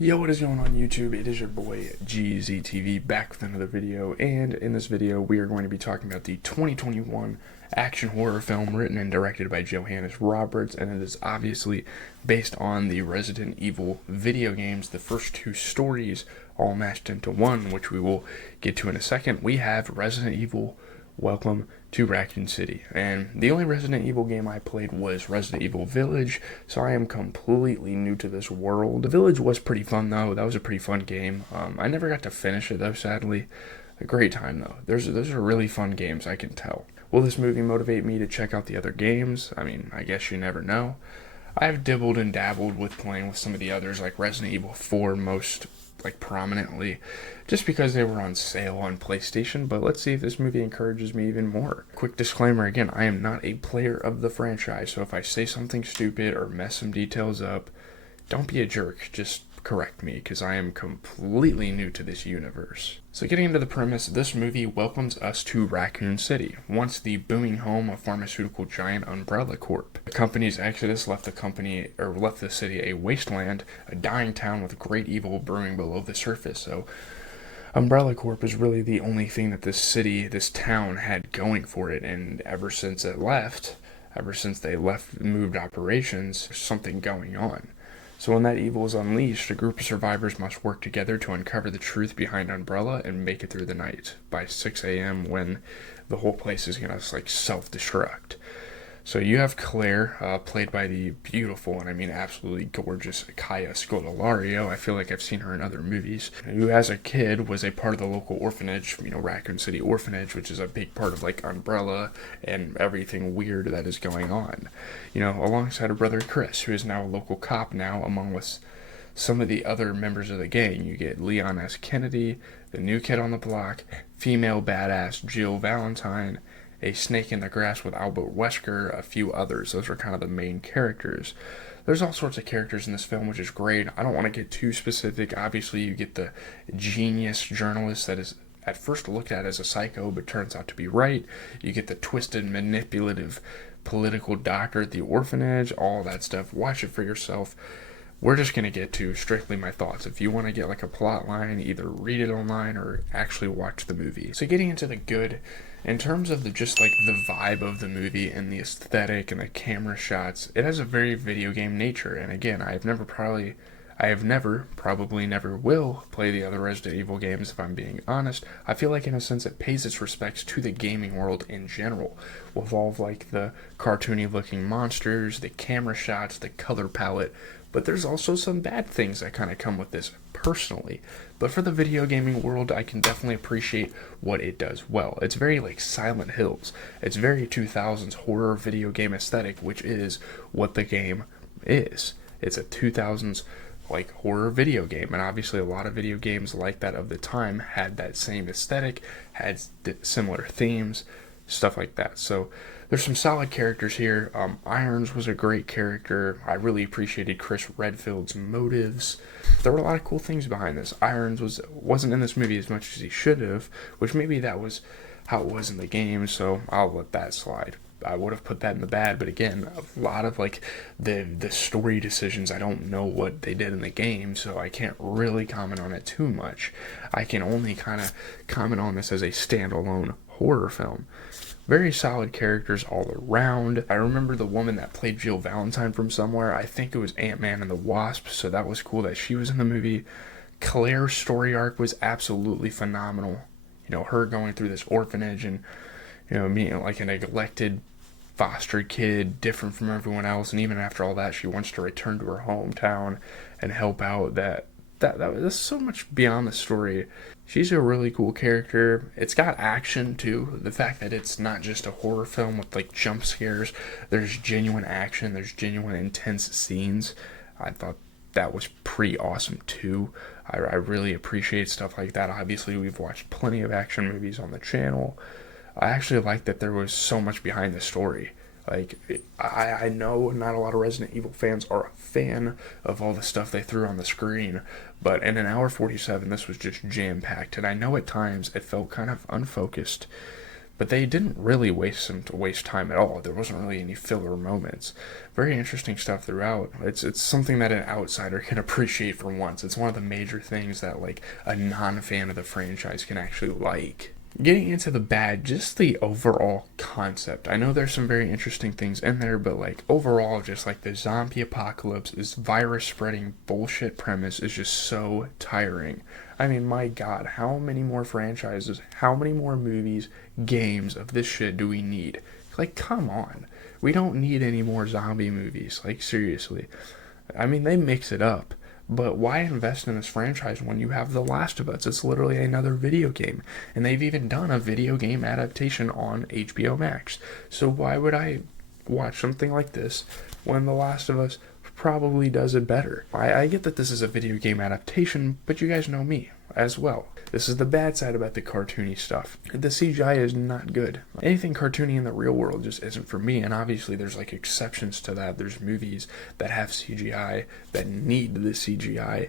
Yo, what is going on YouTube? It is your boy GZTV back with another video, and in this video we are going to be talking about the 2021 action horror film written and directed by Johannes Roberts, and it is obviously based on the Resident Evil video games, the first two stories all mashed into one, which we will get to in a second. We have Resident Evil Welcome to Raccoon City, and the only Resident Evil game I played was Resident Evil Village, so I am completely new to this world. The Village was pretty fun though. That was a pretty fun game. I never got to finish it though, sadly. A great time though. Those are really fun games, I can tell. Will this movie motivate me to check out the other games? I mean, I guess you never know. I've dibbled and dabbled with playing with some of the others, like Resident Evil 4 most prominently, just because they were on sale on PlayStation, but let's see if this movie encourages me even more. Quick disclaimer again, I am not a player of the franchise, so if I say something stupid or mess some details up, don't be a jerk, just correct me, because I am completely new to this universe. So getting into the premise, this movie welcomes us to Raccoon City, once the booming home of pharmaceutical giant Umbrella Corp. The company's exodus left the city a wasteland, a dying town with great evil brewing below the surface. So Umbrella Corp is really the only thing that this town had going for it, and ever since they moved operations, there's something going on. So when that evil is unleashed, a group of survivors must work together to uncover the truth behind Umbrella and make it through the night by 6 a.m. when the whole place is going to self-destruct. So you have Claire, played by the beautiful, and I mean absolutely gorgeous, Kaya Scodelario. I feel like I've seen her in other movies. Who, as a kid, was a part of the local orphanage, Raccoon City Orphanage, which is a big part of, Umbrella and everything weird that is going on. Alongside her brother Chris, who is now a local cop now, among with some of the other members of the gang. You get Leon S. Kennedy, the new kid on the block, female badass Jill Valentine, a snake in the grass with Albert Wesker, a few others. Those are kind of the main characters. There's all sorts of characters in this film, which is great. I don't want to get too specific. Obviously, you get the genius journalist that is at first looked at as a psycho, but turns out to be right. You get the twisted, manipulative political doctor at the orphanage, all that stuff. Watch it for yourself. We're just going to get to strictly my thoughts. If you want to get a plot line, either read it online or actually watch the movie. So getting into the good, in terms of the vibe of the movie and the aesthetic and the camera shots, it has a very video game nature. And again, I have never, probably never will play the other Resident Evil games, if I'm being honest. I feel like in a sense it pays its respects to the gaming world in general, with all of the cartoony looking monsters, the camera shots, the color palette. But there's also some bad things that kind of come with this personally. But for the video gaming world, I can definitely appreciate what it does well. It's very Silent Hills. It's very 2000s horror video game aesthetic, which is what the game is. It's a 2000s horror video game, and obviously a lot of video games like that of the time had that same aesthetic, had similar themes, stuff like that. So there's some solid characters here. Irons was a great character. I really appreciated Chris Redfield's motives. There were a lot of cool things behind this. Irons wasn't in this movie as much as he should have, which maybe that was how it was in the game, so I'll let that slide. I would have put that in the bad, but again, a lot of the story decisions, I don't know what they did in the game, so I can't really comment on it too much. I can only kind of comment on this as a standalone horror film. Very solid characters all around. I remember the woman that played Jill Valentine from somewhere. I think it was Ant-Man and the Wasp, so that was cool that she was in the movie. Claire's story arc was absolutely phenomenal. Her going through this orphanage and, being a neglected foster kid, different from everyone else, and even after all that, she wants to return to her hometown and help out. That's so much beyond the story. She's a really cool character. It's got action too. The fact that it's not just a horror film with jump scares. There's genuine action. There's genuine intense scenes. I thought that was pretty awesome too. I really appreciate stuff like that. Obviously, we've watched plenty of action movies on the channel. I actually like that there was so much behind the story. I know not a lot of Resident Evil fans are a fan of all the stuff they threw on the screen, but in an hour 47, this was just jam-packed, and I know at times it felt kind of unfocused, but they didn't really waste time at all. There wasn't really any filler moments. Very interesting stuff throughout. It's something that an outsider can appreciate for once. It's one of the major things that like a non-fan of the franchise can actually like. Getting into the bad, just the overall concept. I know there's some very interesting things in there, but like overall, just like the zombie apocalypse, this virus spreading bullshit premise is just so tiring. I mean, my god, how many more franchises, how many more movies, games of this shit do we need? Like, come on. We don't need any more zombie movies. Like, seriously. I mean, they mix it up. But why invest in this franchise when you have The Last of Us? It's literally another video game. And they've even done a video game adaptation on HBO Max. So why would I watch something like this when The Last of Us probably does it better? I get that this is a video game adaptation, but you guys know me as well. This is the bad side about the cartoony stuff. The CGI is not good. Anything cartoony in the real world just isn't for me, and obviously there's like exceptions to that. There's movies that have CGI that need the CGI,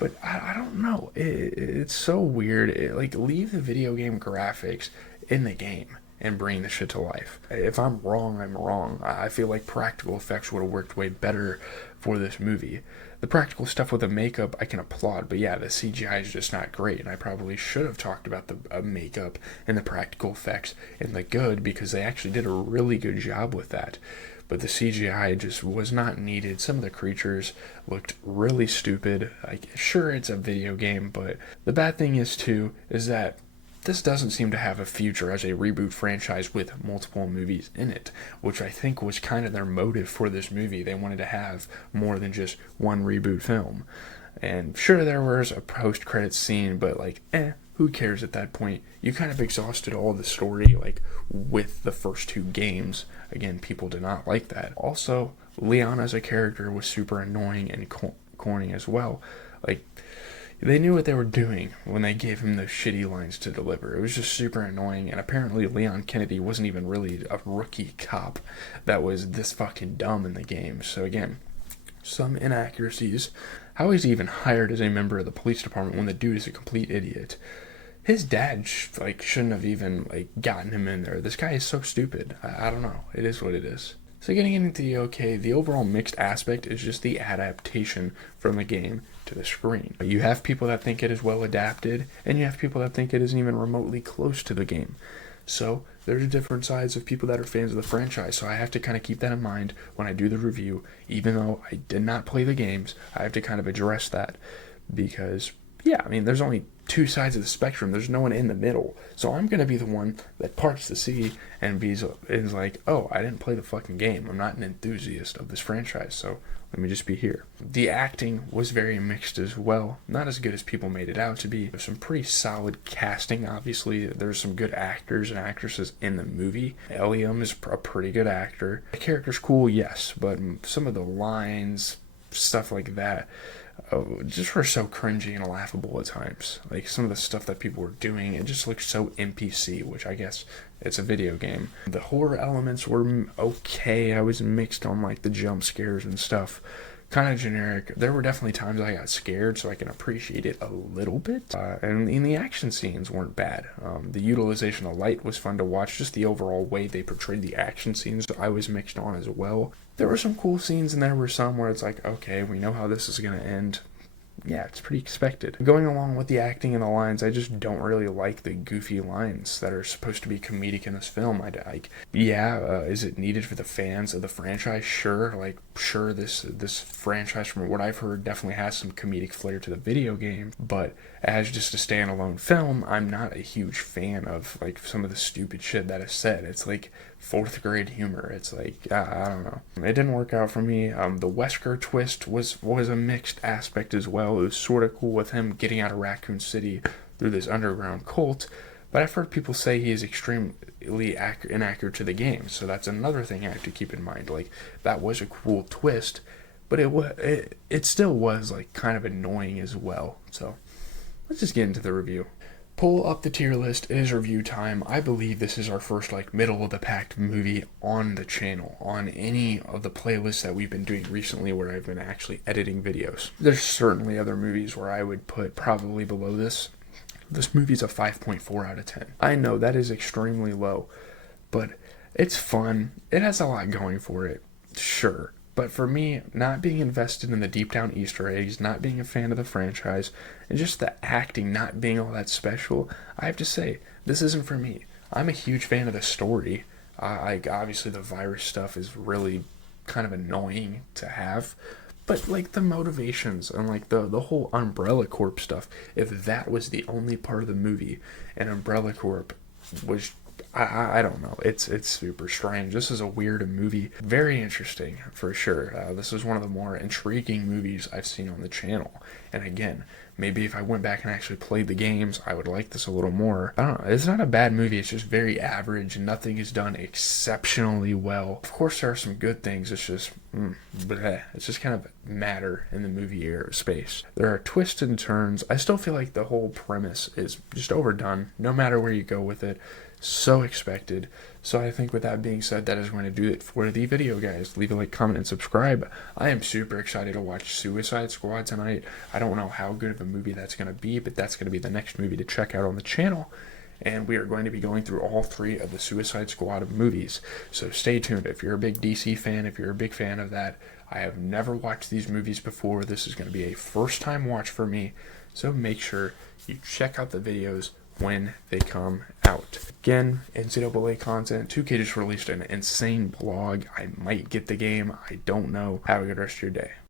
but I don't know. It's so weird. Like, leave the video game graphics in the game and bring the shit to life. If I'm wrong, I'm wrong. I feel like practical effects would have worked way better for this movie. The practical stuff with the makeup I can applaud, but yeah, the CGI is just not great, and I probably should have talked about the makeup and the practical effects and the good, because they actually did a really good job with that. But the CGI just was not needed. Some of the creatures looked really stupid. Like, sure, it's a video game, but the bad thing is that this doesn't seem to have a future as a reboot franchise with multiple movies in it, which I think was kind of their motive for this movie. They wanted to have more than just one reboot film. And sure, there was a post-credits scene, but like, who cares at that point? You kind of exhausted all the story, like, with the first two games. Again, people did not like that. Also, Leon as a character was super annoying and corny as well. Like, they knew what they were doing when they gave him those shitty lines to deliver. It was just super annoying, and apparently Leon Kennedy wasn't even really a rookie cop that was this fucking dumb in the game. So again, some inaccuracies. How is he even hired as a member of the police department when the dude is a complete idiot? His dad shouldn't have even gotten him in there. This guy is so stupid. I don't know. It is what it is. So getting into the overall mixed aspect is just the adaptation from the game to the screen. You have people that think it is well adapted, and you have people that think it isn't even remotely close to the game. So there's different sides of people that are fans of the franchise, so I have to kind of keep that in mind when I do the review. Even though I did not play the games, I have to kind of address that, because yeah, I mean, there's only two sides of the spectrum. There's no one in the middle. So I'm going to be the one that parts the sea and is like, oh, I didn't play the fucking game. I'm not an enthusiast of this franchise, so let me just be here. The acting was very mixed as well. Not as good as people made it out to be. There's some pretty solid casting, obviously. There's some good actors and actresses in the movie. Eliam is a pretty good actor. The character's cool, yes, but some of the lines, stuff like that, just were so cringy and laughable at times. Like, some of the stuff that people were doing, it just looked so NPC, which I guess it's a video game. The horror elements were okay. I was mixed on like the jump scares and stuff. Kind of generic. There were definitely times I got scared, so I can appreciate it a little bit. And the action scenes weren't bad. The utilization of light was fun to watch. Just the overall way they portrayed the action scenes, I was mixed on as well. There were some cool scenes, and there were some where it's like, okay, we know how this is going to end. Yeah, it's pretty expected. Going along with the acting and the lines, I just don't really like the goofy lines that are supposed to be comedic in this film. Is it needed for the fans of the franchise? Sure. Sure, this franchise, from what I've heard, definitely has some comedic flair to the video game, but as just a standalone film, I'm not a huge fan of some of the stupid shit that is said. It's like fourth grade humor. It's like, I don't know. It didn't work out for me. The Wesker twist was a mixed aspect as well. It was sort of cool with him getting out of Raccoon City through this underground cult, but I've heard people say he is extremely inaccurate to the game, so that's another thing I have to keep in mind. That was a cool twist, but it still was kind of annoying as well. So let's just get into the review. Pull up the tier list. It is review time. I believe this is our first middle of the pack movie on the channel, on any of the playlists that we've been doing recently where I've been actually editing videos. There's certainly other movies where I would put probably below this, This movie's a 5.4 out of 10. I know that is extremely low, but it's fun. It has a lot going for it, sure. But for me, not being invested in the deep down Easter eggs, not being a fan of the franchise, and just the acting not being all that special, I have to say, this isn't for me. I'm a huge fan of the story. Obviously the virus stuff is really kind of annoying to have, but like the motivations and like the whole Umbrella Corp stuff, if that was the only part of the movie and Umbrella Corp was, I don't know, it's super strange. This is a weird movie, very interesting for sure. This is one of the more intriguing movies I've seen on the channel, and again, maybe if I went back and actually played the games, I would like this a little more. I don't know, it's not a bad movie, it's just very average, and nothing is done exceptionally well. Of course there are some good things, it's just bleh. It's just kind of matter in the movie era space. There are twists and turns. I still feel like the whole premise is just overdone, no matter where you go with it. So expected. So I think with that being said, that is going to do it for the video, guys. Leave a like, comment, and subscribe. I am super excited to watch Suicide Squad tonight. I don't know how good of a movie that's going to be, but that's going to be the next movie to check out on the channel. And we are going to be going through all 3 of the Suicide Squad movies. So stay tuned. If you're a big DC fan, if you're a big fan of that, I have never watched these movies before. This is going to be a first-time watch for me. So make sure you check out the videos when they come out. Again, NCAA content. 2K just released an insane blog. I might get the game. I don't know. Have a good rest of your day.